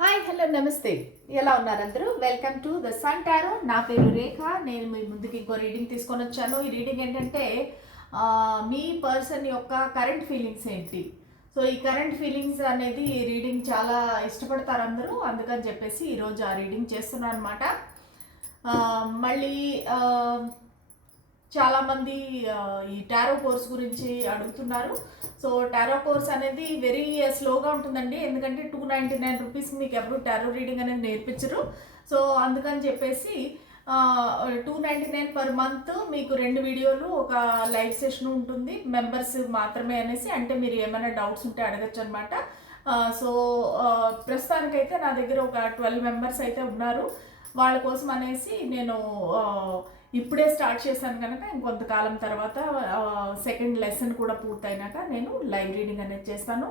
Hi hello నమస్తే. ఎలా ఉన్నారు అందరూ? Welcome to the sun tarot నా పేరు రేఖ. నేను మీ ముందుకి ఇంకో రీడింగ్ తీసుకొని వచ్చాను. ఈ రీడింగ్ ఏంటంటే మీ పర్సన్ యొక్క కరెంట్ ఫీలింగ్స్ ఏంటి? సో ఈ కరెంట్ ఫీలింగ్స్ అనేది రీడింగ్ చాలా ఇష్టపడతారు అందరూ. అందుకని చెప్పేసి ఈరోజు ఆ రీడింగ్ చేస్తున్నాను అనమాట మళ్ళీ చాలామంది ఈ టారో కోర్స్ గురించి అడుగుతున్నారు. సో టారో కోర్స్ అనేది వెరీ స్లోగా ఉంటుందండి. ఎందుకంటే టూ నైంటీ నైన్ రూపీస్ మీకు ఎవరు టారో రీడింగ్ అనేది నేర్పించరు. సో అందుకని చెప్పేసి two ninety nine per month మీకు రెండు వీడియోలు ఒక లైవ్ సెషన్ ఉంటుంది. మెంబర్స్ మాత్రమే అనేసి అంటే మీరు ఏమైనా డౌట్స్ ఉంటే అడగచ్చు అనమాట సో ప్రస్తుతానికైతే నా దగ్గర ఒక ట్వెల్వ్ మెంబర్స్ అయితే ఉన్నారు. వాళ్ళ కోసం అనేసి నేను ఇప్పుడే స్టార్ట్ చేశాను కనుక ఇంకొంతకాలం తర్వాత సెకండ్ లెసన్ కూడా పూర్తయినాక నేను లైవ్ రీడింగ్ అనేది చేస్తాను.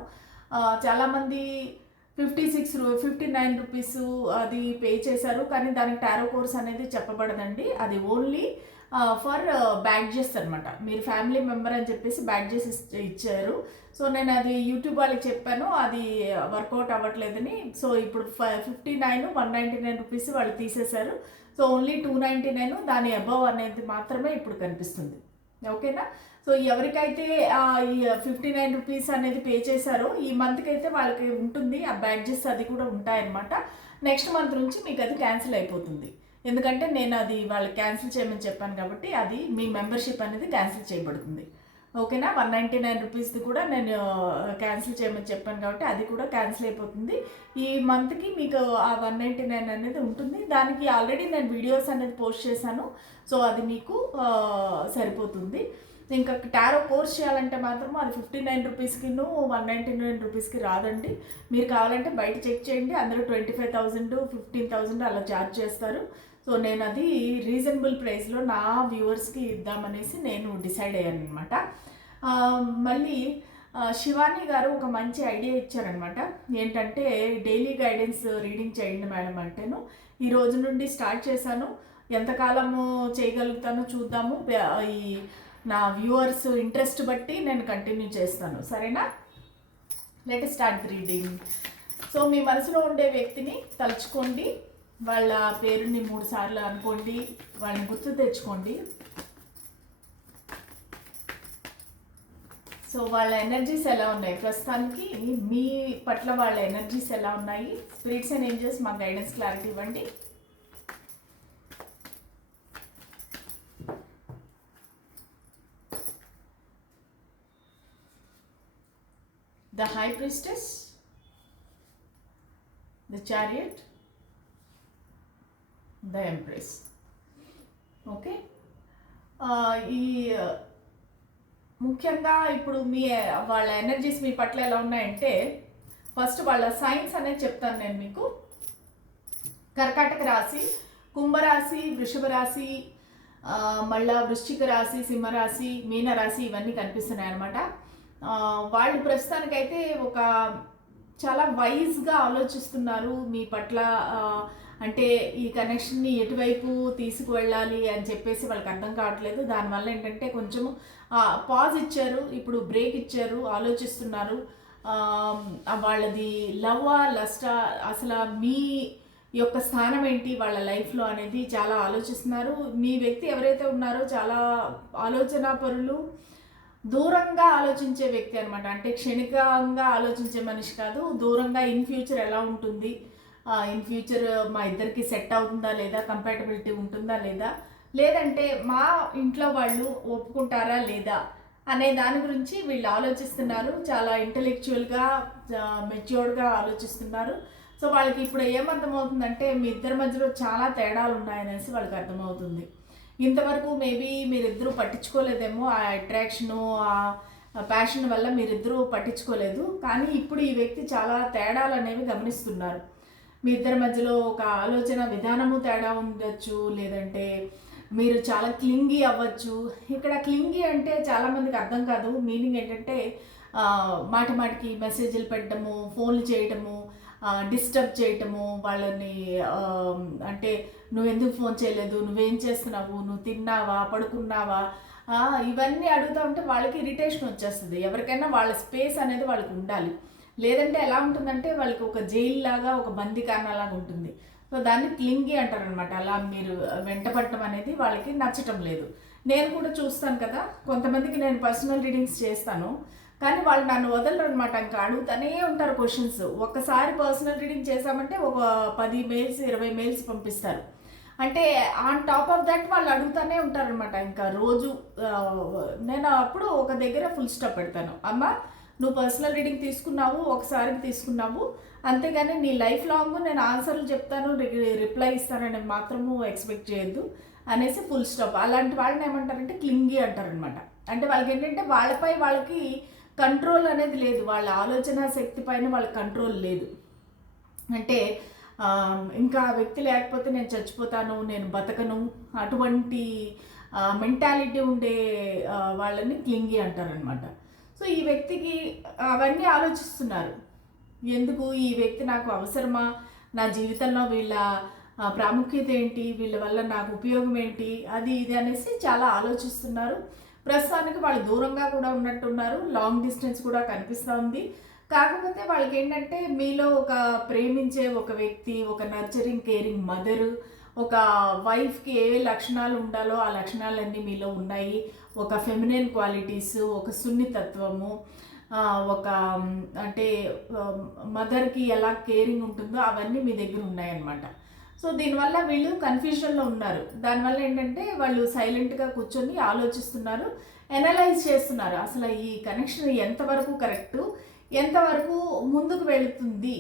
చాలామంది ఫిఫ్టీ సిక్స్ రూ ఫిఫ్టీ నైన్ రూపీస్ అది పే చేశారు కానీ దానికి టారో కోర్స్ అనేది చెప్పబడదండి. అది ఓన్లీ ఫర్ బ్యాడ్జెస్ అనమాట మీరు ఫ్యామిలీ మెంబర్ అని చెప్పేసి బ్యాడ్జెస్ ఇచ్చారు. సో నేను అది యూట్యూబ్ వాళ్ళకి చెప్పాను. అది వర్కౌట్ అవ్వట్లేదని. సో ఇప్పుడు fifty nine one ninety nine rupees వాళ్ళు తీసేశారు. So only two ninety nine దాని అబవ్ అనేది మాత్రమే ఇప్పుడు కనిపిస్తుంది. ఓకేనా? సో ఎవరికైతే ఈ ఫిఫ్టీ నైన్ రూపీస్ అనేది పే చేశారో ఈ మంత్కి అయితే వాళ్ళకి ఉంటుంది. ఆ బ్యాడ్జెస్ అది కూడా ఉంటాయన్నమాట. నెక్స్ట్ మంత్ నుంచి మీకు అది క్యాన్సిల్ అయిపోతుంది. ఎందుకంటే నేను అది వాళ్ళు క్యాన్సిల్ చేయమని చెప్పాను కాబట్టి అది మీ మెంబర్షిప్ అనేది క్యాన్సిల్ చేయబడుతుంది. ఓకేనా? వన్ నైంటీ నైన్ రూపీస్ది కూడా నేను క్యాన్సిల్ చేయమని చెప్పాను కాబట్టి అది కూడా క్యాన్సిల్ అయిపోతుంది. ఈ మంత్కి మీకు ఆ వన్ నైంటీ నైన్ అనేది ఉంటుంది. దానికి ఆల్రెడీ నేను వీడియోస్ అనేది పోస్ట్ చేశాను. సో అది మీకు సరిపోతుంది. ఇంకా టారో కోర్స్ చేయాలంటే మాత్రం అది ఫిఫ్టీ నైన్ రూపీస్కిను వన్ నైంటీ నైన్ రూపీస్కి రాదండి. మీరు కావాలంటే బయట చెక్ చేయండి. అందరూ twenty five thousand fifteen thousand అలా ఛార్జ్ చేస్తారు. సో నేను అది రీజనబుల్ ప్రైస్లో నా వ్యూవర్స్కి ఇద్దామనేసి నేను డిసైడ్ అయ్యాను అనమాట మళ్ళీ శివాని గారు ఒక మంచి ఐడియా ఇచ్చారనమాట ఏంటంటే డైలీ గైడెన్స్ రీడింగ్ చేయండి మేడం అంటేను. ఈ రోజు నుండి స్టార్ట్ చేశాను. ఎంతకాలము చేయగలుగుతానో చూద్దాము. ఈ నా వ్యూవర్స్ ఇంట్రెస్ట్ బట్టి నేను కంటిన్యూ చేస్తాను. సరేనా? లెట్ స్టార్ట్ రీడింగ్ సో మీ మనసులో ఉండే వ్యక్తిని తలుచుకోండి. వాళ్ళ పేరుని మూడు సార్లు అనుకోండి వాళ్ళని గుర్తు తెచ్చుకోండి. సో వాళ్ళ ఎనర్జీస్ ఎలా ఉన్నాయి? ప్రస్తుతానికి మీ పట్ల వాళ్ళ ఎనర్జీస్ ఎలా ఉన్నాయి? స్పిరిట్స్ అండ్ ఏంజల్స్ మా గైడెన్స్ క్లారిటీ ఇవ్వండి. The high priestess the chariot the empress. Okay? ఈ ముఖ్యంగా ఇప్పుడు మీ వాళ్ళ ఎనర్జీస్ మీ పట్ల ఎలా ఉన్నాయంటే ఫస్ట్ వాళ్ళ సైన్స్ అనేది చెప్తాను నేను మీకు. కర్కాటక రాశి కుంభరాశి వృషభ రాశి మళ్ళా వృశ్చిక రాశి సింహరాశి మీనరాశి ఇవన్నీ కనిపిస్తున్నాయి అనమాట వాళ్ళు ప్రస్తుతానికైతే ఒక చాలా వైజ్గా ఆలోచిస్తున్నారు మీ పట్ల అంటే ఈ కనెక్షన్ని ఎటువైపు తీసుకువెళ్ళాలి అని చెప్పేసి వాళ్ళకి అర్థం కావట్లేదు. దానివల్ల ఏంటంటే కొంచెం పాజ్ ఇచ్చారు. ఇప్పుడు బ్రేక్ ఇచ్చారు. ఆలోచిస్తున్నారు. వాళ్ళది లవ్వా లస్టా? అసలు మీ యొక్క స్థానం ఏంటి? వాళ్ళ లైఫ్లో అనేది చాలా ఆలోచిస్తున్నారు. మీ వ్యక్తి ఎవరైతే ఉన్నారో చాలా ఆలోచన పరులు దూరంగా ఆలోచించే వ్యక్తి అనమాట అంటే క్షణికంగా ఆలోచించే మనిషి కాదు. దూరంగా ఇన్ ఫ్యూచర్ ఎలా ఉంటుంది? ఇన్ ఫ్యూచర్ మా ఇద్దరికి సెట్ అవుతుందా లేదా కంపాటబిలిటీ ఉంటుందా లేదా? లేదంటే మా ఇంట్లో వాళ్ళు ఒప్పుకుంటారా లేదా అనే దాని గురించి వీళ్ళు ఆలోచిస్తున్నారు. చాలా ఇంటలెక్చువల్గా మెచ్యూర్డ్గా ఆలోచిస్తున్నారు. సో వాళ్ళకి ఇప్పుడు ఏమర్థమవుతుందంటే మీ ఇద్దరి మధ్యలో చాలా తేడాలు ఉన్నాయనేసి వాళ్ళకి అర్థమవుతుంది. ఇంతవరకు మేబీ మీరిద్దరూ పట్టించుకోలేదేమో ఆ అట్రాక్షను ఆ ప్యాషన్ వల్ల మీరిద్దరూ పట్టించుకోలేదు. కానీ ఇప్పుడు ఈ వ్యక్తి చాలా తేడాలు అనేవి గమనిస్తున్నారు. మీ ఇద్దరి మధ్యలో ఒక ఆలోచన విధానము తేడా ఉండొచ్చు లేదంటే మీరు చాలా క్లింగి అవ్వచ్చు. ఇక్కడ క్లింగి అంటే చాలామందికి అర్థం కాదు. మీనింగ్ ఏంటంటే ఆ, మాటి మాటికి మెసేజ్లు పెట్టడము ఫోన్లు చేయటము డిస్టర్బ్ చేయటము వాళ్ళని అంటే నువ్వు ఎందుకు ఫోన్ చేయలేదు నువ్వేం చేస్తున్నావు నువ్వు తిన్నావా పడుకున్నావా? ఇవన్నీ అడుగుతూ ఉంటే వాళ్ళకి ఇరిటేషన్ వచ్చేస్తుంది. ఎవరికైనా వాళ్ళ స్పేస్ అనేది వాళ్ళకి ఉండాలి. లేదంటే ఎలా ఉంటుందంటే వాళ్ళకి ఒక జైలు లాగా ఒక బందీకారణ లాగా ఉంటుంది. సో దాన్ని క్లింగి అంటారనమాట అలా మీరు వెంటపడటం అనేది వాళ్ళకి నచ్చటం లేదు. నేను కూడా చూస్తాను కదా కొంతమందికి నేను పర్సనల్ రీడింగ్స్ చేస్తాను కానీ వాళ్ళు నన్ను వదలరు అనమాట ఇంకా అడుగుతూనే ఉంటారు క్వశ్చన్స్. ఒక్కసారి పర్సనల్ రీడింగ్ చేశామంటే ఒక పది మెయిల్స్ ఇరవై మెయిల్స్ పంపిస్తారు. అంటే ఆన్ టాప్ ఆఫ్ దట్ వాళ్ళు అడుగుతూనే ఉంటారనమాట ఇంకా రోజు నేను అప్పుడు ఒక దగ్గర ఫుల్ స్టాప్ పెడతాను. అమ్మ నువ్వు పర్సనల్ రీడింగ్ తీసుకున్నావు ఒకసారి తీసుకున్నావు. అంతేగాని నీ లైఫ్ లాంగ్ నేను ఆన్సర్లు చెప్తాను రిప్లై ఇస్తానని మాత్రము ఎక్స్పెక్ట్ చేయొద్దు అనేసి ఫుల్ స్టాప్ అలాంటి వాళ్ళని ఏమంటారంటే క్లింగి అంటారనమాట అంటే వాళ్ళకి ఏంటంటే వాళ్ళపై వాళ్ళకి కంట్రోల్ అనేది లేదు. వాళ్ళ ఆలోచన శక్తి పైన వాళ్ళ కంట్రోల్ లేదు. అంటే ఇంకా ఆ వ్యక్తి లేకపోతే నేను చచ్చిపోతాను నేను బతకను అటువంటి మెంటాలిటీ ఉండే వాళ్ళని క్లింగి అంటారనమాట సో ఈ వ్యక్తికి అవన్నీ ఆలోచిస్తున్నారు. ఎందుకు ఈ వ్యక్తి నాకు అవసరమా? నా జీవితంలో వీళ్ళ ప్రాముఖ్యత ఏంటి? వీళ్ళ వల్ల నాకు ఉపయోగం ఏంటి? అది ఇది అనేసి చాలా ఆలోచిస్తున్నారు. ప్రస్తుతానికి వాళ్ళు దూరంగా కూడా ఉన్నట్టున్నారు. లాంగ్ డిస్టెన్స్ కూడా కనిపిస్తూ ఉంది. కాకపోతే వాళ్ళకి ఏంటంటే మీలో ఒక ప్రేమించే ఒక వ్యక్తి ఒక నర్చరింగ్ కేరింగ్ మదరు ఒక వైఫ్కి ఏ లక్షణాలు ఉండాలో ఆ లక్షణాలన్నీ మీలో ఉన్నాయి. ఒక ఫెమినైన్ క్వాలిటీస్ ఒక సున్నితత్వము ఒక అంటే మదర్కి ఎలా కేరింగ్ ఉంటుందో అవన్నీ మీ దగ్గర ఉన్నాయన్నమాట. సో దీనివల్ల వీళ్ళు కన్ఫ్యూజన్లో ఉన్నారు. దానివల్ల ఏంటంటే వాళ్ళు సైలెంట్గా కూర్చొని ఆలోచిస్తున్నారు ఎనలైజ్ చేస్తున్నారు. అసలు ఈ కనెక్షన్ ఎంతవరకు కరెక్టు ఎంతవరకు ముందుకు వెళుతుంది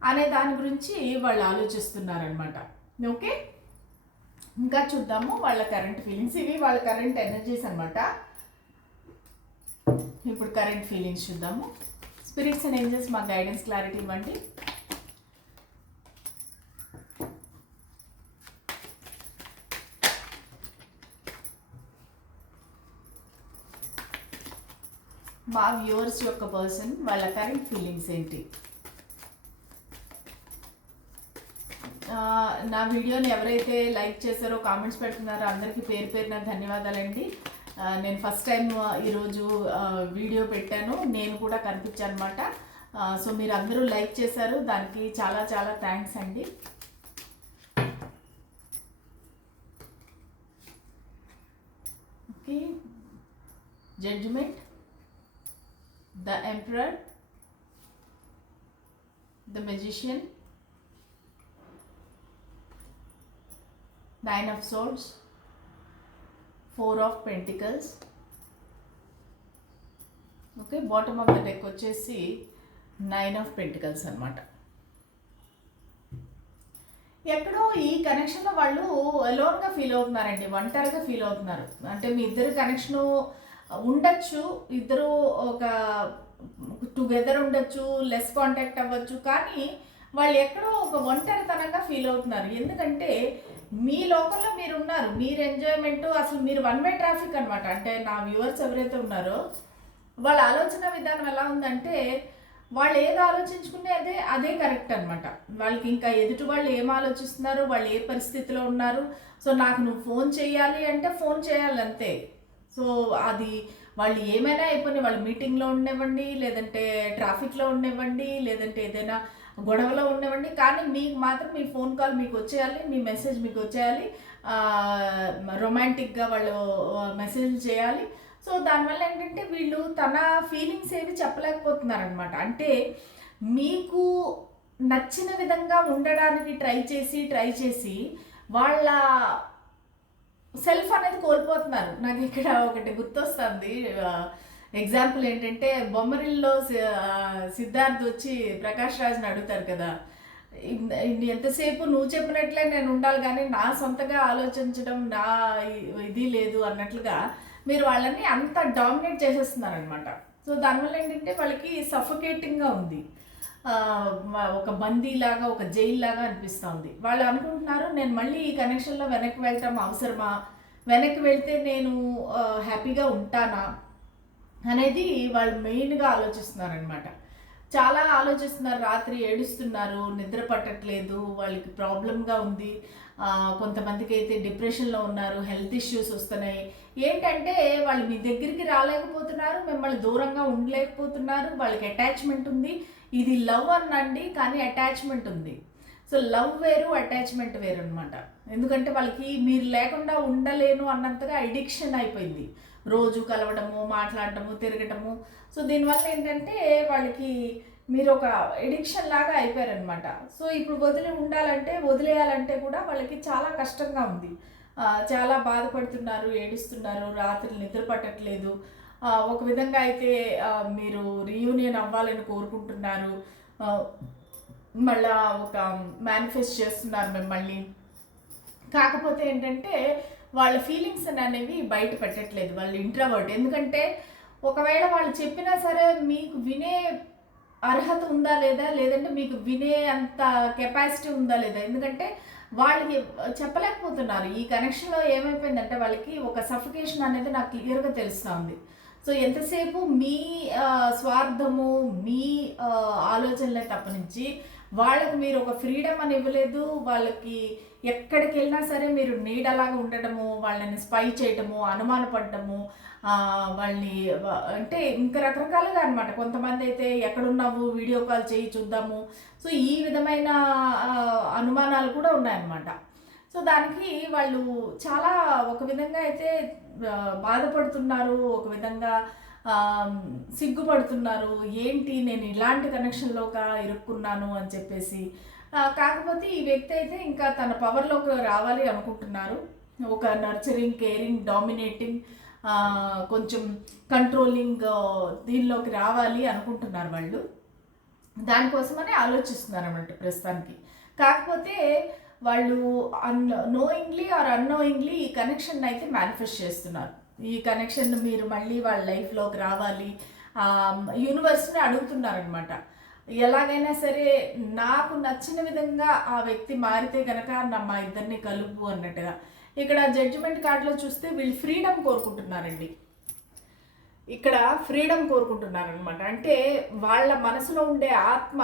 అనే దాని గురించి వాళ్ళు ఆలోచిస్తున్నారనమాట ఓకే? ఇంకా చూద్దాము వాళ్ళ కరెంట్ ఫీలింగ్స్ ఇవి వాళ్ళ కరెంట్ ఎనర్జీస్ అనమాట ఇప్పుడు కరెంట్ ఫీలింగ్స్ చూద్దాము. స్పిరిట్స్ అండ్ ఏంజల్స్ మా గైడెన్స్ క్లారిటీ ఇవ్వండి. మా వ్యూవర్స్ యొక్క పర్సన్ వాళ్ళ కరెంట్ ఫీలింగ్స్ ఏంటి ఆ, నా వీడియోని ఎవరైతే లైక్ చేశారో కామెంట్స్ పెడుతున్నారో అందరికీ పేరు పేరున ధన్యవాదాలండి. నేను ఫస్ట్ టైం ఈరోజు వీడియో పెట్టాను. నేను కూడా కనిపించాను అనమాట సో మీరు అందరూ లైక్ చేశారు. దానికి చాలా చాలా థ్యాంక్స్ అండి. Okay. Judgement the emperor. The magician nine of swords four of pentacles okay bottom of the deck వచ్చేసి నైన్ ఆఫ్ పెంటికల్స్ అనమాట ఎక్కడో ఈ కనెక్షన్లో వాళ్ళు అలోన్గా ఫీల్ అవుతున్నారండి ఒంటరిగా ఫీల్ అవుతున్నారు. అంటే మీ ఇద్దరు కనెక్షను ఉండొచ్చు ఇద్దరు ఒక టుగెదర్ ఉండొచ్చు లెస్ కాంటాక్ట్ అవ్వచ్చు కానీ వాళ్ళు ఎక్కడో ఒక ఒంటరితనంగా ఫీల్ అవుతున్నారు. ఎందుకంటే మీ లోకల్లో మీరు ఉన్నారు మీరు ఎంజాయ్మెంట్ అసలు మీరు వన్ వే ట్రాఫిక్ అనమాట అంటే నా వ్యూవర్స్ ఎవరైతే ఉన్నారో వాళ్ళ ఆలోచన విధానం ఎలా ఉందంటే వాళ్ళు ఏది ఆలోచించుకుంటే అదే అదే కరెక్ట్ అనమాట వాళ్ళకి ఇంకా ఎదుటి వాళ్ళు ఏం ఆలోచిస్తున్నారు వాళ్ళు ఏ పరిస్థితిలో ఉన్నారు. సో నాకు నువ్వు ఫోన్ చేయాలి అంటే ఫోన్ చేయాలి అంతే సో అది వాళ్ళు ఏమైనా అయిపోయినాయి వాళ్ళు మీటింగ్లో ఉండనివ్వండి లేదంటే ట్రాఫిక్లో ఉండనివ్వండి లేదంటే ఏదైనా గొడవలో ఉండనివ్వండి కానీ మీకు మాత్రం మీ ఫోన్ కాల్ మీకు వచ్చేయాలి మీ మెసేజ్ మీకు వచ్చేయాలి. రొమాంటిక్గా వాళ్ళు మెసేజ్ చేయాలి. సో దానివల్ల ఏంటంటే వీళ్ళు తన ఫీలింగ్స్ ఏవి చెప్పలేకపోతున్నారనమాట అంటే మీకు నచ్చిన విధంగా ఉండడానికి ట్రై చేసి ట్రై చేసి వాళ్ళ సెల్ఫ్ అనేది కోల్పోతున్నారు. నాకు ఇక్కడ ఒకటి గుర్తొస్తుంది. ఎగ్జాంపుల్ ఏంటంటే బొమ్మరిల్లో సిద్ధార్థ్ వచ్చి ప్రకాష్ రాజ్ని అడుగుతారు కదా. ఎంతసేపు నువ్వు చెప్పినట్లే నేను ఉండాలి కానీ నా సొంతగా ఆలోచించడం నా ఇది లేదు అన్నట్లుగా మీరు వాళ్ళని అంత డామినేట్ చేసేస్తున్నారనమాట సో దానివల్ల ఏంటంటే వాళ్ళకి సఫకేటింగ్గా ఉంది. ఒక బందీలాగా ఒక జైల్లాగా అనిపిస్తూ ఉంది. వాళ్ళు అనుకుంటున్నారు నేను మళ్ళీ ఈ కనెక్షన్లో వెనక్కి వెళ్ళటం అవసరమా? వెనక్కి వెళ్తే నేను హ్యాపీగా ఉంటానా? అనేది వాళ్ళు మెయిన్గా ఆలోచిస్తున్నారనమాట చాలా ఆలోచిస్తున్నారు రాత్రి ఏడుస్తున్నారు నిద్ర పట్టట్లేదు వాళ్ళకి ప్రాబ్లంగా ఉంది కొంతమందికి అయితే డిప్రెషన్లో ఉన్నారు హెల్త్ ఇష్యూస్ వస్తున్నాయి. ఏంటంటే వాళ్ళు మీ దగ్గరికి రాలేకపోతున్నారు మిమ్మల్ని దూరంగా ఉండలేకపోతున్నారు వాళ్ళకి అటాచ్మెంట్ ఉంది. ఇది లవ్ అన్నండి కానీ అటాచ్మెంట్ ఉంది. సో లవ్ వేరు అటాచ్మెంట్ వేరు అనమాట ఎందుకంటే వాళ్ళకి మీరు లేకుండా ఉండలేను అన్నంతగా అడిక్షన్ అయిపోయింది. రోజు కలవడము మాట్లాడటము తిరగటము. సో దీనివల్ల ఏంటంటే వాళ్ళకి మీరు ఒక ఎడిక్షన్ లాగా అయిపోయారనమాట సో ఇప్పుడు వదిలి ఉండాలంటే వదిలేయాలంటే కూడా వాళ్ళకి చాలా కష్టంగా ఉంది. చాలా బాధపడుతున్నారు ఏడుస్తున్నారు రాత్రి నిద్ర పట్టట్లేదు. ఒక విధంగా అయితే మీరు రీయూనియన్ అవ్వాలని కోరుకుంటున్నారు. మళ్ళా ఒక మేనిఫెస్ట్ చేస్తున్నారు మిమ్మల్ని. కాకపోతే ఏంటంటే వాళ్ళ ఫీలింగ్స్ అనేవి బయట పెట్టట్లేదు వాళ్ళు ఇంట్రవర్ట్ ఎందుకంటే ఒకవేళ వాళ్ళు చెప్పినా సరే మీకు వినే అర్హత ఉందా లేదా లేదంటే మీకు వినే అంత కెపాసిటీ ఉందా లేదా ఎందుకంటే వాళ్ళకి చెప్పలేకపోతున్నారు. ఈ కనెక్షన్లో ఏమైపోయిందంటే వాళ్ళకి ఒక సఫికేషన్ అనేది నాకు క్లియర్గా తెలుస్తుంది. సో ఎంతసేపు మీ స్వార్థము మీ ఆలోచనలే తప్పనించి వాళ్ళకి మీరు ఒక ఫ్రీడమ్ అని ఇవ్వలేదు వాళ్ళకి ఎక్కడికి వెళ్ళినా సరే మీరు నీడలాగా ఉండడము వాళ్ళని స్పై చేయటము అనుమానపడటము వాళ్ళని అంటే ఇంకా రకరకాలుగా అనమాట కొంతమంది అయితే ఎక్కడున్నావు వీడియో కాల్ చేయి చూద్దాము. సో ఈ విధమైన అనుమానాలు కూడా ఉన్నాయన్నమాట. సో దానికి వాళ్ళు చాలా ఒక విధంగా అయితే బాధపడుతున్నారు. ఒక విధంగా సిగ్గుపడుతున్నారు. ఏంటి నేను ఇలాంటి కనెక్షన్లోక ఇరుక్కున్నాను అని చెప్పేసి. కాకపోతే ఈ వ్యక్తి అయితే ఇంకా తన పవర్లోకి రావాలి అనుకుంటున్నారు. ఒక నర్చరింగ్ కేరింగ్ డామినేటింగ్ కొంచెం కంట్రోలింగ్ దీనిలోకి రావాలి అనుకుంటున్నారు వాళ్ళు. దానికోసమనే ఆలోచిస్తున్నారు అన్నమాట ప్రస్తుతానికి. కాకపోతే వాళ్ళు అన్ నోయింగ్లీ ఆర్ అన్నోయింగ్లీ ఈ కనెక్షన్ అయితే మేనిఫెస్ట్ చేస్తున్నారు. ఈ కనెక్షన్ మీరు మళ్ళీ వాళ్ళ లైఫ్లోకి రావాలి. యూనివర్స్ని అడుగుతున్నారనమాట ఎలాగైనా సరే నాకు నచ్చిన విధంగా ఆ వ్యక్తి మారితే కనుక నా మా ఇద్దరిని కలుపు అన్నట్టుగా. ఇక్కడ జడ్జిమెంట్ కార్డులో చూస్తే వీళ్ళు ఫ్రీడమ్ కోరుకుంటున్నారండి. ఇక్కడ ఫ్రీడమ్ కోరుకుంటున్నారనమాట అంటే వాళ్ళ మనసులో ఉండే ఆత్మ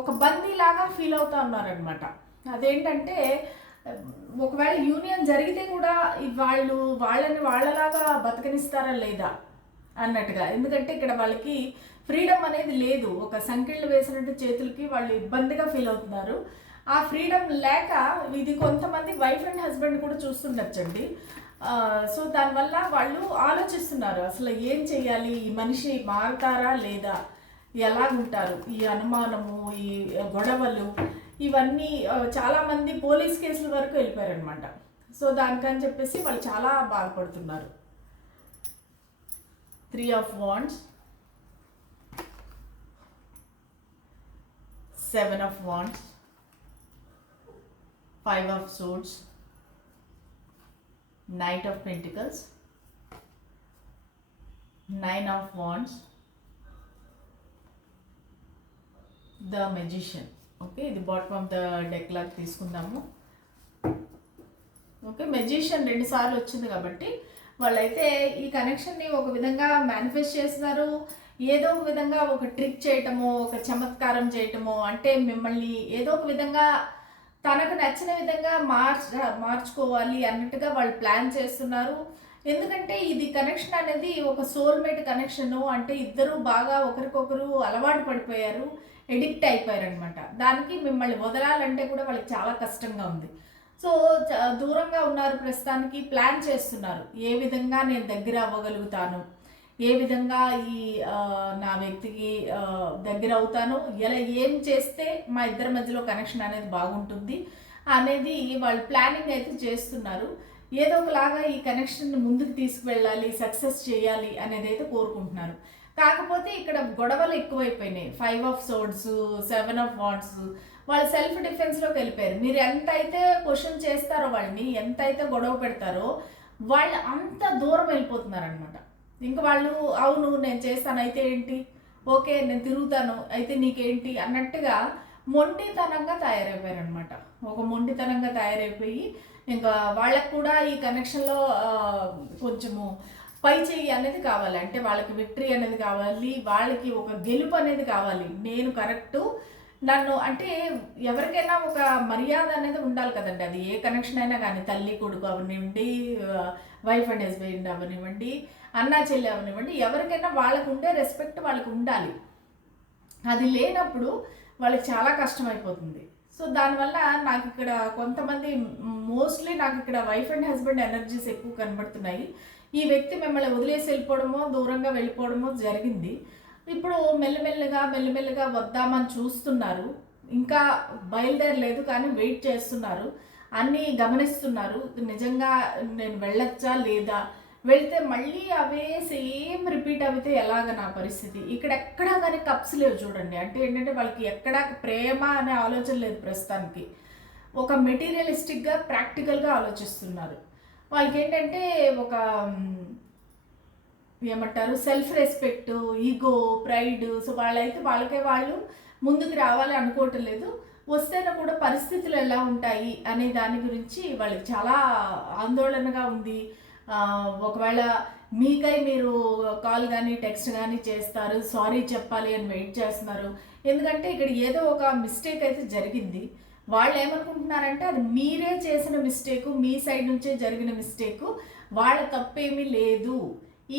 ఒక బందీలాగా ఫీల్ అవుతా ఉన్నారనమాట అదేంటంటే ఒకవేళ యూనియన్ జరిగితే కూడా వాళ్ళు వాళ్ళని వాళ్ళలాగా బతకనిస్తారా లేదా అన్నట్టుగా. ఎందుకంటే ఇక్కడ వాళ్ళకి ఫ్రీడమ్ అనేది లేదు. ఒక సంఖ్యలు వేసినట్టు చేతులకి వాళ్ళు ఇబ్బందిగా ఫీల్ అవుతున్నారు. ఆ ఫ్రీడమ్ లేక ఇది కొంతమంది వైఫ్ అండ్ హస్బెండ్ కూడా చూస్తుండొచ్చండి. సో దానివల్ల వాళ్ళు ఆలోచిస్తున్నారు. అసలు ఏం చేయాలి ఈ మనిషి మారుతారా లేదా? ఎలా ఉంటారు? ఈ అనుమానము ఈ గొడవలు ఇవన్నీ చాలామంది పోలీస్ కేసుల వరకు వెళ్ళిపోయారనమాట సో దానికని చెప్పేసి వాళ్ళు చాలా బాధపడుతున్నారు. Three of wands seven of wands five of swords knight of pentacles nine of wands the magician okay ఇది బాటమ్ ఆఫ్ ద డెక్ లాగా తీసుకుందాము. ఓకే మెజిషియన్ రెండు సార్లు వచ్చింది కాబట్టి వాళ్ళైతే ఈ కనెక్షన్ని ఒక విధంగా మేనిఫెస్ట్ చేస్తున్నారు. ఏదో ఒక విధంగా ఒక ట్రిక్ చేయటమో ఒక చమత్కారం చేయటమో అంటే మిమ్మల్ని ఏదో ఒక విధంగా తనకు నచ్చిన విధంగా మార్చ మార్చుకోవాలి అన్నట్టుగా వాళ్ళు ప్లాన్ చేస్తున్నారు. ఎందుకంటే ఇది కనెక్షన్ అనేది ఒక సోల్మేట్ కనెక్షను అంటే ఇద్దరు బాగా ఒకరికొకరు అలవాటు పడిపోయారు. ఎడిక్ట్ అయిపోయారు అనమాట దానికి మిమ్మల్ని వదలాలంటే కూడా వాళ్ళకి చాలా కష్టంగా ఉంది. సో దూరంగా ఉన్నారు ప్రస్తుతానికి ప్లాన్ చేస్తున్నారు. ఏ విధంగా నేను దగ్గర అవ్వగలుగుతాను? ఏ విధంగా ఈ నా వ్యక్తికి దగ్గర అవుతాను? ఎలా ఏం చేస్తే మా ఇద్దరి మధ్యలో కనెక్షన్ అనేది బాగుంటుంది? అనేది వాళ్ళు ప్లానింగ్ అయితే చేస్తున్నారు. ఏదో ఒకలాగా ఈ కనెక్షన్ ముందుకు తీసుకువెళ్ళాలి సక్సెస్ చేయాలి అనేది అయితే కోరుకుంటున్నారు. కాకపోతే ఇక్కడ గొడవలు ఎక్కువైపోయినాయి. Five of swords seven of wands వాళ్ళు సెల్ఫ్ డిఫెన్స్లోకి వెళ్ళిపోయారు. మీరు ఎంత అయితే క్వశ్చన్ చేస్తారో వాళ్ళని ఎంత అయితే గొడవ పెడతారో వాళ్ళు అంత దూరం వెళ్ళిపోతున్నారు అనమాట ఇంకా వాళ్ళు అవును నేను చేస్తాను అయితే ఏంటి? ఓకే నేను తిరుగుతాను అయితే నీకేంటి? అన్నట్టుగా మొండితనంగా తయారైపోయారు అనమాట ఒక మొండితనంగా తయారైపోయి ఇంకా వాళ్ళకు కూడా ఈ కనెక్షన్లో కొంచెము పై చేయి అనేది కావాలి. అంటే వాళ్ళకి విక్టరీ అనేది కావాలి. వాళ్ళకి ఒక గెలుపు అనేది కావాలి. నేను కరెక్టు నన్ను అంటే ఎవరికైనా ఒక మర్యాద అనేది ఉండాలి కదండి. అది ఏ కనెక్షన్ అయినా కానీ తల్లి కొడుకు అవనివ్వండి వైఫ్ అండ్ హస్బెండ్ అవనివ్వండి అన్నా చెల్లి అవనివ్వండి ఎవరికైనా వాళ్ళకు ఉండే రెస్పెక్ట్ వాళ్ళకి ఉండాలి. అది లేనప్పుడు వాళ్ళకి చాలా కష్టమైపోతుంది. సో దానివల్ల నాకు ఇక్కడ కొంతమంది మోస్ట్లీ నాకు ఇక్కడ వైఫ్ అండ్ హస్బెండ్ ఎనర్జీస్ ఎక్కువ కనబడుతున్నాయి. ఈ వ్యక్తి మిమ్మల్ని వదిలేసి వెళ్ళిపోవడమో దూరంగా వెళ్ళిపోవడమో జరిగింది. ఇప్పుడు మెల్లమెల్లగా మెల్లమెల్లగా వద్దామని చూస్తున్నారు. ఇంకా బయలుదేరలేదు కానీ వెయిట్ చేస్తున్నారు. అన్నీ గమనిస్తున్నారు. నిజంగా నేను వెళ్ళొచ్చా లేదా? వెళ్తే మళ్ళీ అవే సేమ్ రిపీట్ అవుతే ఎలాగ నా పరిస్థితి? ఇక్కడ ఎక్కడా కానీ కప్స్ లేవు చూడండి. అంటే ఏంటంటే వాళ్ళకి ఎక్కడా ప్రేమ అనే ఆలోచన లేదు ప్రస్తుతానికి. ఒక మెటీరియలిస్టిక్గా ప్రాక్టికల్గా ఆలోచిస్తున్నారు. వాళ్ళకి ఏంటంటే ఒక ఏమంటారు? Self respect ego pride so వాళ్ళైతే వాళ్ళకే వాళ్ళు ముందుకు రావాలి అనుకోవటం లేదు. వస్తేనే కూడా పరిస్థితులు ఎలా ఉంటాయి అనే దాని గురించి వాళ్ళకి చాలా ఆందోళనగా ఉంది. ఒకవేళ మీకై మీరు కాల్ కానీ టెక్స్ట్ కానీ చేస్తారు సారీ చెప్పాలి అని వెయిట్ చేస్తున్నారు. ఎందుకంటే ఇక్కడ ఏదో ఒక మిస్టేక్ అయితే జరిగింది. వాళ్ళు ఏమనుకుంటున్నారంటే అది మీరే చేసిన మిస్టేకు మీ సైడ్ నుంచే జరిగిన మిస్టేకు వాళ్ళ తప్పేమీ లేదు.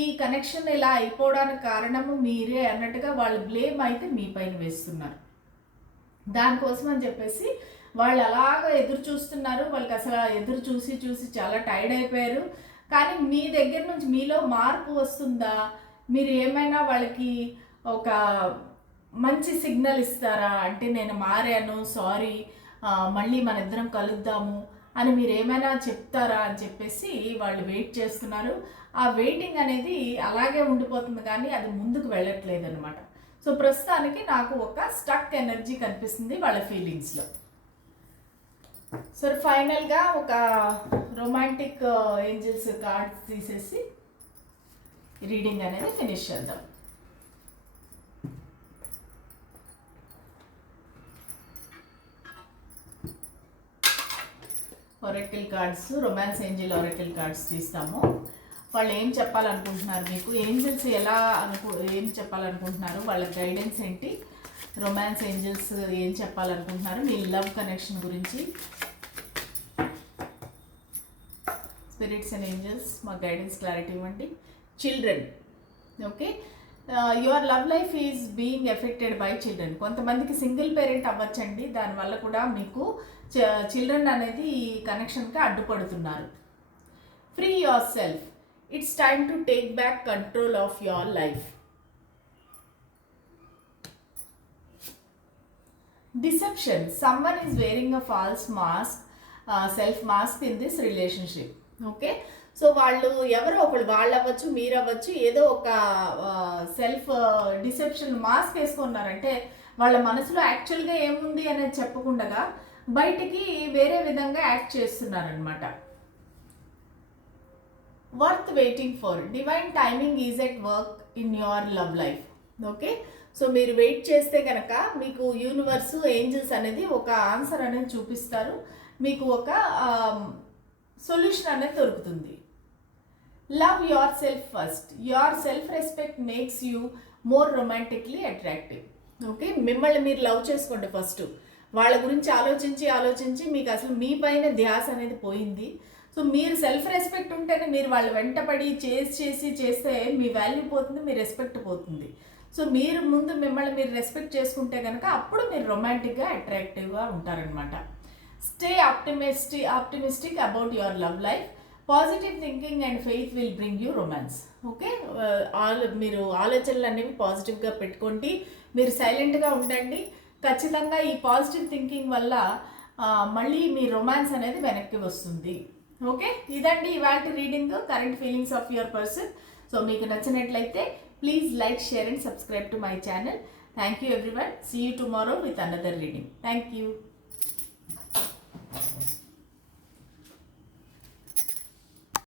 ఈ కనెక్షన్ ఇలా అయిపోవడానికి కారణము మీరే అన్నట్టుగా వాళ్ళు బ్లేమ్ అయితే మీ పైన వేస్తున్నారు. దానికోసం అని చెప్పేసి వాళ్ళు అలాగ ఎదురు చూస్తున్నారు. వాళ్ళకి అసలు ఎదురు చూసి చూసి చాలా టైర్డ్ అయిపోయారు. కానీ మీ దగ్గర నుంచి మీలో మార్పు వస్తుందా? మీరు ఏమైనా వాళ్ళకి ఒక మంచి సిగ్నల్ ఇస్తారా? అంటే నేను మారాను సారీ మళ్ళీ మన ఇద్దరం కలుద్దాము అని మీరు ఏమైనా చెప్తారా అని చెప్పేసి వాళ్ళు వెయిట్ చేస్తున్నారు. ఆ వెయిటింగ్ అనేది అలాగే ఉండిపోతుంది కానీ అది ముందుకు వెళ్ళట్లేదు అనమాట సో ప్రస్తుతానికి నాకు ఒక స్టక్ ఎనర్జీ కనిపిస్తుంది వాళ్ళ ఫీలింగ్స్లో. సో ఫైనల్గా ఒక రొమాంటిక్ ఏంజిల్స్ కార్డ్స్ తీసేసి రీడింగ్ అనేది ఫినిష్ చేద్దాం. Oracle cards romance angel oracle cards తీస్తాము. వాళ్ళు ఏం చెప్పాలనుకుంటున్నారు మీకు? ఏంజిల్స్ ఎలా అనుకు ఏం చెప్పాలనుకుంటున్నారు? వాళ్ళ గైడెన్స్ ఏంటి? రొమాన్స్ ఏంజల్స్ ఏం చెప్పాలనుకుంటున్నారు? మీ లవ్ కనెక్షన్ గురించి. స్పిరిట్స్ అండ్ ఏంజల్స్ మా గైడెన్స్ క్లారిటీ ఇవ్వండి. Children okay your love life is being affected by children కొంతమందికి సింగిల్ పేరెంట్ అవ్వచ్చండి. దానివల్ల కూడా మీకు చిల్డ్రన్ అనేది ఈ కనెక్షన్కి అడ్డుపడుతున్నారు. Free yourself it's time to take back control of your life deception someone is wearing a false mask self mask in this relationship okay so వాళ్ళు ఎవరో ఒకళ్ళు వాళ్ళు అవ్వచ్చు మీరు అవ్వచ్చు ఏదో ఒక సెల్ఫ్ డిసెప్షన్ మాస్క్ వేసుకున్నారంటే వాళ్ళ మనసులో యాక్చువల్గా ఏముంది అనేది చెప్పకుండా బయటికి వేరే విధంగా యాక్ట్ చేస్తున్నారనమాట worth waiting for divine timing is at work in your love life okay so మీరు వెయిట్ చేస్తే కనుక మీకు యూనివర్స్ ఏంజల్స్ అనేది ఒక ఆన్సర్ అనేది చూపిస్తారు. మీకు ఒక సొల్యూషన్ అనేది దొరుకుతుంది. Love yourself first. Yourself respect makes you more romantically attractive. Okay? మిమ్మల్ని మీరు లవ్ చేసుకోండి ఫస్ట్. వాళ్ళ గురించి ఆలోచించి ఆలోచించి మీకు అసలు మీ పైన ధ్యాస అనేది పోయింది. సో మీరు సెల్ఫ్ రెస్పెక్ట్ ఉంటేనే మీరు వాళ్ళు వెంటపడి చేసి చేసి చేస్తే మీ వాల్యూ పోతుంది మీ రెస్పెక్ట్ పోతుంది. సో మీరు ముందు మిమ్మల్ని మీరు రెస్పెక్ట్ చేసుకుంటే కనుక అప్పుడు మీరు రొమాంటిక్గా అట్రాక్టివ్గా ఉంటారనమాట stay optimistic optimistic about your love life positive thinking and faith will bring you romance okay all మీరు ఆలోచనలు అనేవి పాజిటివ్గా పెట్టుకోండి. మీరు సైలెంట్గా ఉండండి. ఖచ్చితంగా ఈ పాజిటివ్ థింకింగ్ వల్ల మళ్ళీ మీ రొమాన్స్ అనేది వెనక్కి వస్తుంది. ఓకే ఇదండి ఇవాళ reading current feelings of your person so మీకు నచ్చినట్లయితే Please like, share and subscribe to my channel. Thank you everyone. See you tomorrow with another reading. Thank you.